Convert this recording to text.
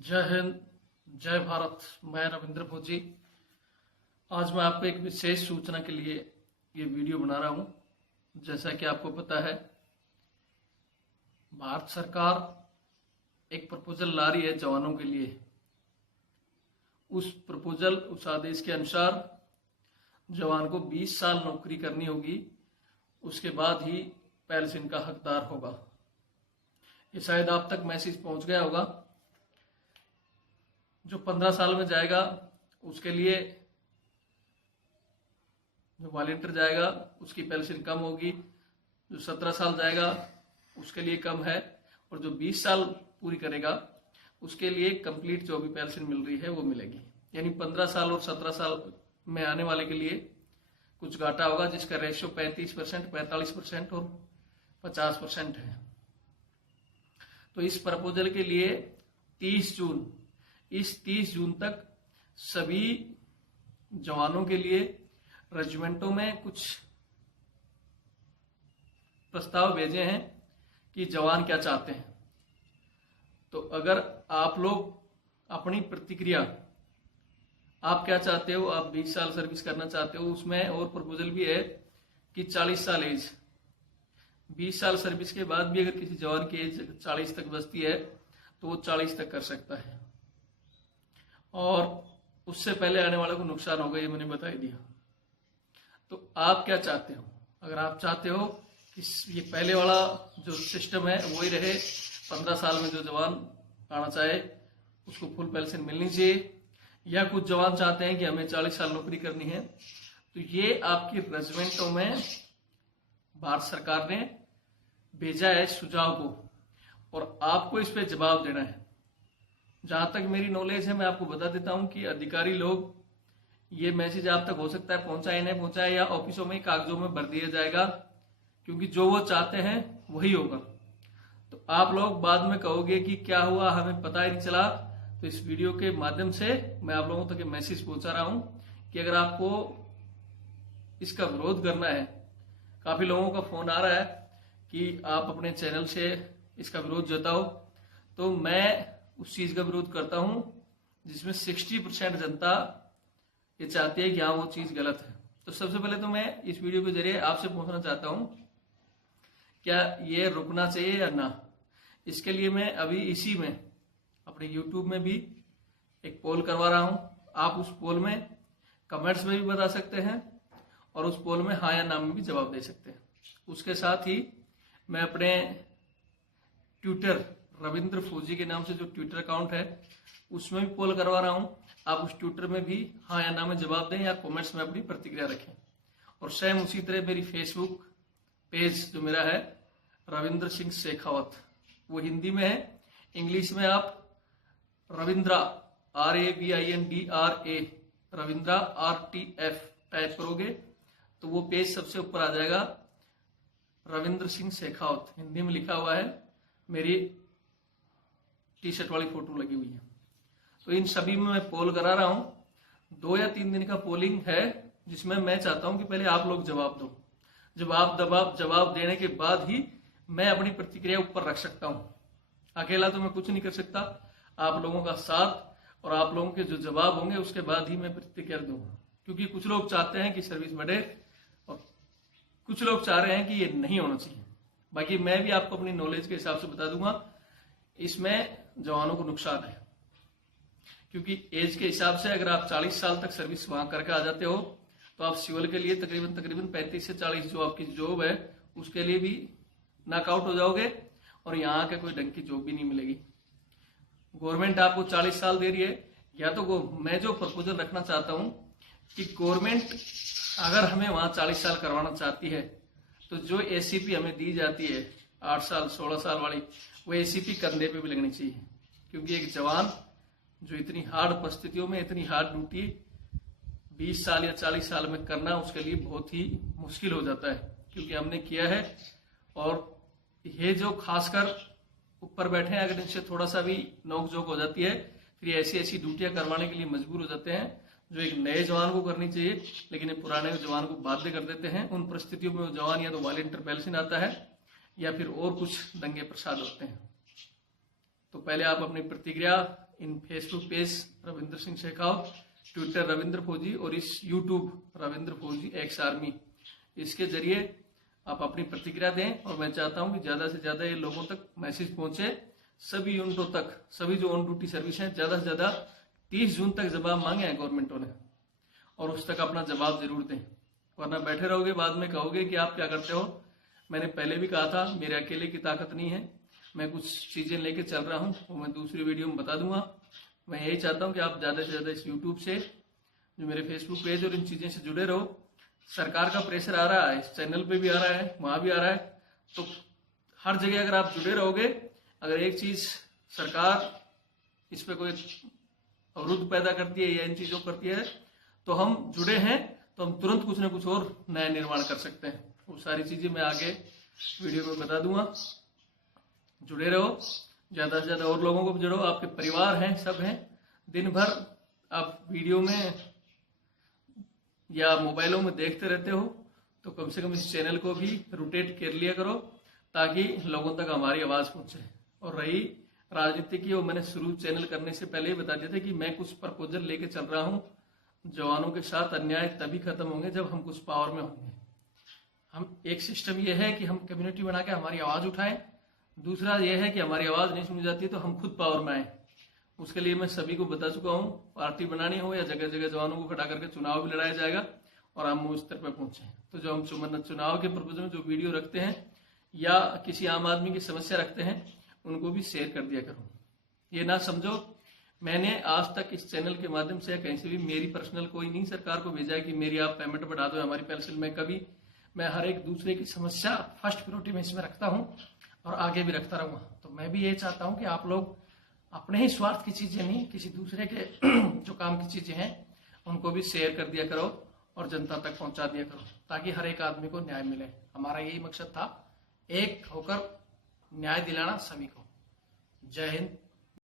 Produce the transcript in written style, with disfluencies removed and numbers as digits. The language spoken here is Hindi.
जय हिंद, जय भारत। मैं रविंद्र फौजी। आज मैं आपको एक विशेष सूचना के लिए ये वीडियो बना रहा हूँ। जैसा कि आपको पता है, भारत सरकार एक प्रपोजल ला रही है जवानों के लिए। उस आदेश के अनुसार जवान को 20 साल नौकरी करनी होगी, उसके बाद ही पेंशन का हकदार होगा। ये शायद आप तक मैसेज पहुंच गया होगा। जो 15 साल में जाएगा उसके लिए, जो वॉलंटियर जाएगा उसकी पेंशन कम होगी। जो 17 साल जाएगा उसके लिए कम है, और जो 20 साल पूरी करेगा उसके लिए कंप्लीट जो भी पेंशन मिल रही है वो मिलेगी। यानी 15 साल और 17 साल में आने वाले के लिए कुछ घाटा होगा, जिसका रेशियो 35%, 45% और 50% है। तो इस प्रपोजल के लिए 30 जून तक सभी जवानों के लिए रेजिमेंटों में कुछ प्रस्ताव भेजे हैं कि जवान क्या चाहते हैं। तो अगर आप लोग अपनी प्रतिक्रिया, आप क्या चाहते हो, आप 20 साल सर्विस करना चाहते हो, उसमें और प्रपोजल भी है कि 40 साल एज, 20 साल सर्विस के बाद भी अगर किसी जवान की एज 40 तक बचती है तो वो 40 तक कर सकता है, और उससे पहले आने वाले को नुकसान होगा, ये मैंने बता ही दिया। तो आप क्या चाहते हो? अगर आप चाहते हो कि ये पहले वाला जो सिस्टम है वही रहे, 15 साल में जो जवान आना चाहे उसको फुल पेंशन मिलनी चाहिए, या कुछ जवान चाहते हैं कि हमें 40 साल नौकरी करनी है, तो ये आपकी रेजिमेंटों में भारत सरकार ने भेजा है सुझाव को, और आपको इस पे जवाब देना है। जहां तक मेरी नॉलेज है, मैं आपको बता देता हूं कि अधिकारी लोग, ये मैसेज आप तक हो सकता है पहुंचाए नहीं पहुंचाए, या ऑफिसों में कागजों में भर दिया जाएगा, क्योंकि जो वो चाहते हैं वही होगा। तो आप लोग बाद में कहोगे कि क्या हुआ, हमें पता ही नहीं चला। तो इस वीडियो के माध्यम से मैं आप लोगों तक मैसेज पहुंचा रहा हूं कि अगर आपको इसका विरोध करना है, काफी लोगों का फोन आ रहा है कि आप अपने चैनल से इसका विरोध जताओ, तो मैं उस चीज का विरोध करता हूं जिसमें 60% जनता ये चाहती है कि हाँ वो चीज गलत है। तो सबसे पहले तो मैं इस वीडियो के जरिए आपसे पूछना चाहता हूं, क्या ये रुकना चाहिए या ना। इसके लिए मैं अभी इसी में अपने YouTube में भी एक पोल करवा रहा हूं। आप उस पोल में कमेंट्स में भी बता सकते हैं, और उस पोल में हाँ या ना में भी जवाब दे सकते हैं। उसके साथ ही मैं अपने ट्विटर, रविंद्र फौजी के नाम से जो ट्विटर अकाउंट है, उसमें भी पोल करवा रहा हूं। आप उस ट्विटर में भी हाँ या ना में जवाब दें, या कमेंट्स में अपनी प्रतिक्रिया रखें। और सेम उसी तरह मेरी फेसबुक पेज जो मेरा है, रविंद्र सिंह शेखावत, वो हिंदी में है। इंग्लिश में आप Ravindra RAVINDRA, Ravindra RTF type करोगे तो वो पेज सबसे ऊपर आ जाएगा। रविंद्र सिंह शेखावत हिंदी में लिखा हुआ है, मेरी टी-शर्ट वाली फोटो लगी हुई है। तो इन सभी में मैं पोल करा रहा हूं। 2 या 3 दिन का पोलिंग है, जिसमें मैं चाहता हूं कि पहले आप लोग जवाब दो। जब आप जवाब देने के बाद ही मैं अपनी प्रतिक्रिया ऊपर रख सकता हूं। अकेला तो मैं कुछ नहीं कर सकता। आप लोगों का साथ और आप लोगों के जो जवाब होंगे उसके बाद ही मैं प्रतिक्रिया दूंगा, क्योंकि कुछ लोग चाहते हैं कि सर्विस बढ़े और कुछ लोग चाह रहे हैं कि ये नहीं होना चाहिए। बाकी मैं भी आपको अपनी नॉलेज के हिसाब से बता दूंगा। इसमें जवानों को नुकसान है, क्योंकि एज के हिसाब से अगर आप 40 साल तक सर्विस वहां करके आ जाते हो तो आप सिविल के लिए तकरीबन 35 से 40 जो आपकी जॉब है उसके लिए भी नॉकआउट हो जाओगे, और यहाँ के कोई ढंग की जॉब भी नहीं मिलेगी। गवर्नमेंट आपको 40 साल दे रही है, या तो मैं जो प्रपोजल रखना चाहता हूं कि गवर्नमेंट अगर हमें वहां 40 साल करवाना चाहती है तो जो ACP हमें दी जाती है 8 साल 16 साल वाली, वो ACP कंधे पे भी लगनी चाहिए। क्योंकि एक जवान जो इतनी हार्ड परिस्थितियों में इतनी हार्ड ड्यूटी 20 साल या 40 साल में करना उसके लिए बहुत ही मुश्किल हो जाता है, क्योंकि हमने किया है। और ये जो खासकर ऊपर बैठे हैं, अगर इनसे थोड़ा सा भी नोकझोंक हो जाती है, फिर ऐसी ड्यूटियां करवाने के लिए मजबूर हो जाते हैं, जो एक नए जवान को करनी चाहिए, लेकिन पुराने जवान को बाध्य कर देते हैं। उन परिस्थितियों में जवान या तो वॉलंटियर पेंशन आता है, या फिर और कुछ दंगे प्रसाद होते हैं। तो पहले आप अपनी प्रतिक्रिया in Facebook page Ravindra Singh Shekhawat, Twitter Ravindra फौजी और इस यूट्यूब रविंद्र फौजी एक्स आर्मी, इसके जरिए आप अपनी प्रतिक्रिया दें। और मैं चाहता हूं कि ज्यादा से ज्यादा ये लोगों तक मैसेज पहुंचे, सभी यूनिटों तक, सभी जो ऑन ड्यूटी सर्विस है, ज्यादा से ज्यादा 30 जून तक जवाब मांगे हैं गवर्नमेंटों ने, और उस तक अपना जवाब जरूर दें, वरना बैठे रहोगे बाद में कहोगे कि आप क्या करते हो। मैंने पहले भी कहा था, मेरे अकेले की ताकत नहीं है, मैं कुछ चीजें लेके चल रहा हूं, वो मैं दूसरी वीडियो में बता दूंगा। मैं यही चाहता हूं कि आप ज्यादा से ज्यादा इस यूट्यूब से, जो मेरे फेसबुक पेज और इन चीजें से जुड़े रहो। सरकार का प्रेशर आ रहा है, इस चैनल पे भी आ रहा है, वहां भी आ रहा है, तो हर जगह अगर आप जुड़े रहोगे, अगर एक चीज सरकार इस पे कोई अवरुद्ध पैदा करती है या इन चीजों करती है, तो हम जुड़े हैं तो हम तुरंत कुछ ना कुछ और नया निर्माण कर सकते हैं। वो सारी चीजें मैं आगे वीडियो में बता दूंगा। जुड़े रहो, ज्यादा से ज्यादा और लोगों को जोड़ो, आपके परिवार हैं, सब हैं। दिन भर आप वीडियो में या मोबाइलों में देखते रहते हो, तो कम से कम इस चैनल को भी रोटेट कर लिया करो, ताकि लोगों तक हमारी आवाज पहुंचे। और रही राजनीति की, वो मैंने शुरू चैनल करने से पहले ही बता दिया था कि मैं कुछ प्रपोजल लेके चल रहा हूं। जवानों के साथ अन्याय तभी खत्म होंगे जब हम कुछ पावर में होंगे। हम एक सिस्टम ये है कि हम कम्युनिटी बना के हमारी आवाज उठाएं, दूसरा यह है कि हमारी आवाज नहीं सुनी जाती तो हम खुद पावर में आए। उसके लिए मैं सभी को बता चुका हूं, पार्टी बनानी हो या जगह जगह जवानों को खड़ा करके चुनाव भी लड़ाया जाएगा और हम उस स्तर पर पहुंचे। तो जो हम चुनाव के प्रपोजल में जो वीडियो रखते हैं या किसी आम आदमी की समस्या रखते हैं, उनको भी शेयर कर दिया करो। ये ना समझो मैंने आज तक इस चैनल के माध्यम से कहीं से भी मेरी पर्सनल कोई नहीं सरकार को भेजा है कि मेरी आप पेमेंट बढ़ा दो, हमारी पेंशन में कभी। मैं हर एक दूसरे की समस्या फर्स्ट प्रायोरिटी में इसमें रखता हूं और आगे भी रखता रहूंगा। तो मैं भी ये चाहता हूं कि आप लोग अपने ही स्वार्थ की चीजें नहीं, किसी दूसरे के जो काम की चीजें हैं उनको भी शेयर कर दिया करो और जनता तक पहुंचा दिया करो, ताकि हर एक आदमी को न्याय मिले। हमारा यही मकसद था, एक होकर न्याय दिलाना सभी को। जय हिंद।